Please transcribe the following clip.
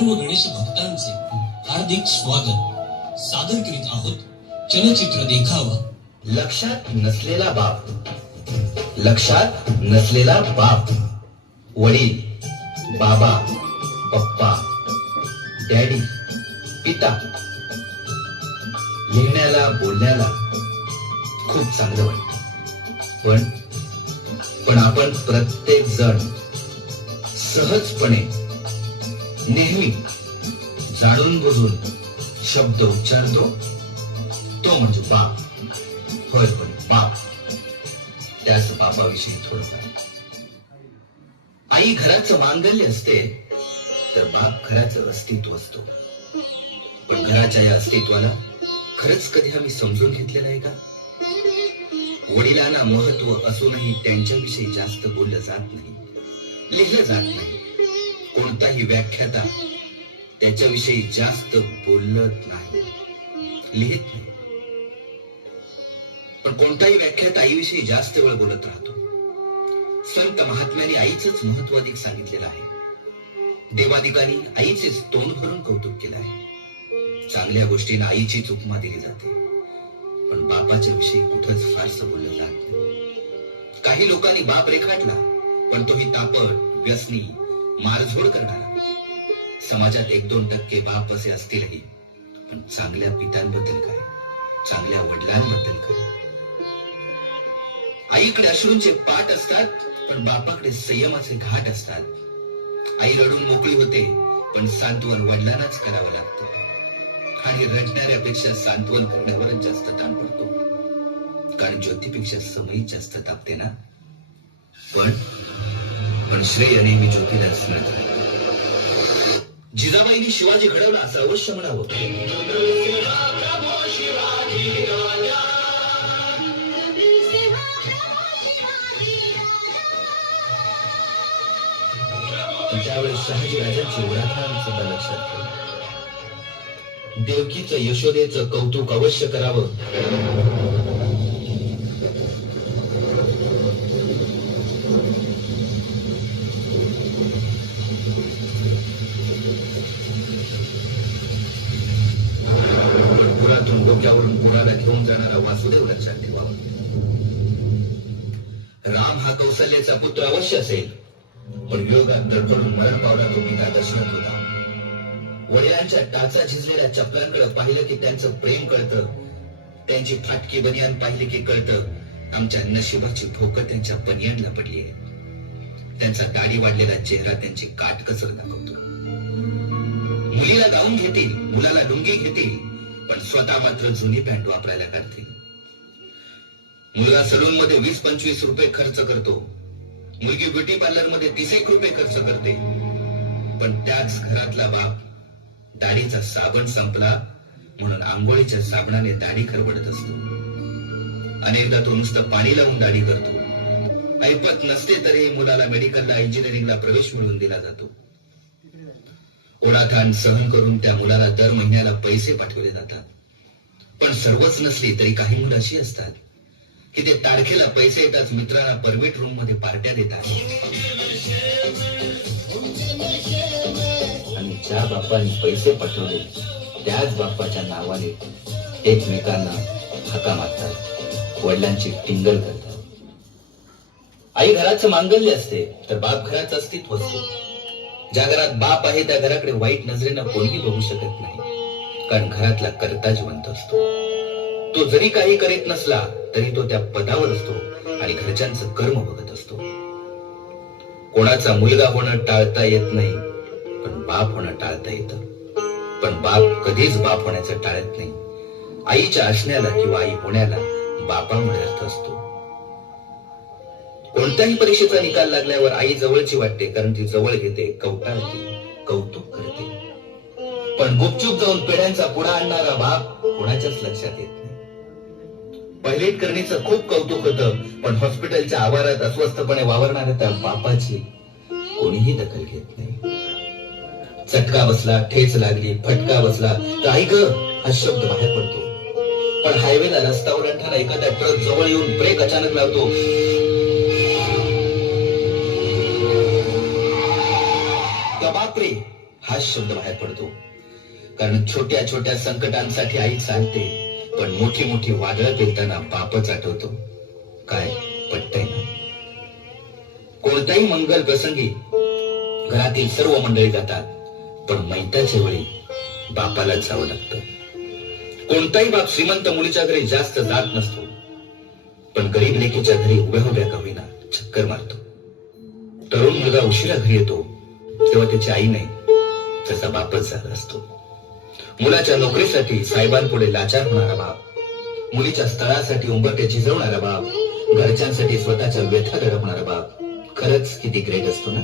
सर्व गणेश भक्तांचे हार्दिक स्वागत सादर करीत आहोत चलचित्र देखावा लक्षात नसलेला बाप. लक्षात नसलेला बाप. वडील, बाबा, पप्पा, डॅडी, पिता. लिहिण्याला बोलण्याला खूप चांगलं वाटतं, पण आपण प्रत्येक जण सहजपणे नेहमी जाणून बुजून शब्द उच्चारतो, तो म्हणजे बाप. होय पण बाप. त्याच बापाविषयी थोडं. आई घराचं मांगल्य असते तर बाप घराचं अस्तित्व असतो. पण घराच्या या अस्तित्वाला खरंच कधी आम्ही समजून घेतलेलं आहे का? वडिलांना महत्व असूनही त्यांच्याविषयी जास्त बोललं जात नाही, लिहिलं जात नाही. कोणताही व्याख्याता त्याच्याविषयी जास्त बोलत नाही, लिहित नाही. पण कोणताही व्याख्याता आईविषयी जास्त वेळ बोलत राहतो. संत महात्म्याने आईचंच महत्व अधिक सांगितलेलं आहे. देवादिकांनी आईचेच तोंड भरून कौतुक केलं आहे. चांगल्या गोष्टींना आईचीच उपमा दिली जाते, पण बापाच्या विषयी कुठंच फारसं बोललं जात नाही. काही लोकांनी बाप रेखाटला, पण तोही तापट, व्यसनी, मारझोड करणारा. समाजात 1-2% बाप असे असतीलही, पण चांगल्या पित्यांबद्दल काय, चांगल्या वडिलांबद्दल काय? आईकडे अश्रूंचे पाट असतात, पण बापाकडे संयमाचे घाट असतात. आई रडून मोकळी होते, पण सांत्वन वडिलांनाच करावं लागतं. आणि रडणाऱ्यापेक्षा सांत्वन करण्यावरच जास्त ताण पडतो, कारण ज्योतीपेक्षा समयी जास्त तापते ना. पण श्रेय नेहमी ज्योतीलाच मिळत राहील. जिजाबाईंनी शिवाजी घडवला असं अवश्य म्हणावं. त्यावेळेस शहाजीराजांची उराखान सुद्धा लक्षात ठेवा. देवकीचं यशोदेचं कौतुक अवश्य करावं. पुरातून डोक्यावरून पुराला घेऊन जाणारा वासुदेव लक्षात ठेवावा. राम हा कौशल्याचा पुत्र अवश्य असेल, पण योगात तडफडून मरण पावला तो पिता दशरथ होता. वडिलांच्या टाचा झिजलेल्या चपलांकडे पाहिलं की त्यांचं प्रेम कळतं. त्यांची फाटकी बनियान पाहिली की कळतं आमच्या नशिबाची भोकं त्यांच्या बनियानला पडली आहे. त्यांचा दाढी वाढलेला चेहरा त्यांची काटकसर दाखवतो. मुलीला गाऊन घेतील, मुलाला लुंगी घेतील, पण स्वतः मात्र जुनी पॅन्ट वापरायला काढतील. मुलगा सलून मध्ये 20-25 रुपये खर्च करतो, मुलगी ब्युटी पार्लर मध्ये 30 रुपये खर्च करते. पण त्याच घरातला बाप दाढीचा साबण संपला म्हणून आंघोळीच्या साबणाने दाढी खरबडत असतो. अनेकदा तो नुसतं पाणी लावून दाढी करतो. ऐपत नसते तरी मुलाला मेडिकलला, इंजिनिअरिंगला प्रवेश मिळवून दिला जातो. ओढाताण सहन करून त्या मुलाला दर महिन्याला पैसे पाठवले जातात. पण सर्वच नसली तरी काही मुलं अशी असतात की ते तारखेला पैसे येतात मित्रांना परमिट रूम मध्ये पार्ट्या देतात. आणि ज्या बापाने पैसे पाठवले त्याच बापाच्या नावाने एकमेकांना हाका मारतात, वडिलांची टिंगल करतात. आई घराचं मांगल्य असते तर बाप घराचं अस्तित्व असतो. ज्या घरात बाप आहे त्या घराकडे वाईट नजरेनं कोणीही बघू शकत नाही, कारण घरातला कर्ता जिवंत असतो. तो जरी काही करीत नसला तरी तो त्या पदावर असतो आणि घरच्यांचं कर्म बघत असतो. कोणाचा मुलगा होणं टाळता येत नाही, पण बाप होणं टाळता येतं. पण बाप कधीच बाप होण्याचं टाळत नाही. आईच्या असण्याला किंवा आई होण्याला बापामुळे अर्थ असतो. कोणत्याही परीक्षेचा निकाल लागल्यावर आई जवळची वाटते, कारण ती जवळ घेते, कवटाळते, कौतुक करते. पण गुपचूप जाऊन पेढ्यांचा पुडा आणणारा बाप कोणाच्याच लक्षात येत नाही. पहिलीत करणीचं खूप कौतुक होतं, पण हॉस्पिटलच्या आवारात अस्वस्थपणे वावरणाऱ्या त्या बापाची कोणीही दखल घेत नाही. चटका बसला, ठेच लागली, फटका बसला तर आई ग हा शब्द बाहेर पडतो. पण हायवेला रस्ता ओलांडताना एखादा ट्रक जवळ येऊन ब्रेक अचानक लावतो. बापरे, हा हाच शब्द बाहेर पडतो. कारण छोट्या छोट्या संकटांसाठी आई चालते, पण मोठी मोठी वादळं पेलताना बापच आठवतो. काय पटतंय ना? कोणत्याही मंगल प्रसंगी घरातील सर्व मंडळी जातात, पण मैताच्या वेळी बापालाच जावं लागतं. कोणताही बाप श्रीमंत मुलीच्या घरी जास्त जात नसतो, पण गरीब लेकीच्या घरी उभ्या उभ्या का होईना चक्कर मारतो. तरुण मुलगा उशिरा घरी येतो, तेव्हा त्याची आई नाही, त्याचा बापच झाला असतो. मुलाच्या नोकरीसाठी साहेबांपुढे लाचार होणारा बाप, मुलीच्या स्थळासाठी उंबरठे झिजवणारा बाप, घरच्यांसाठी स्वतःच्या व्यथा दडपणारा बाप खरंच किती ग्रेट असतो ना.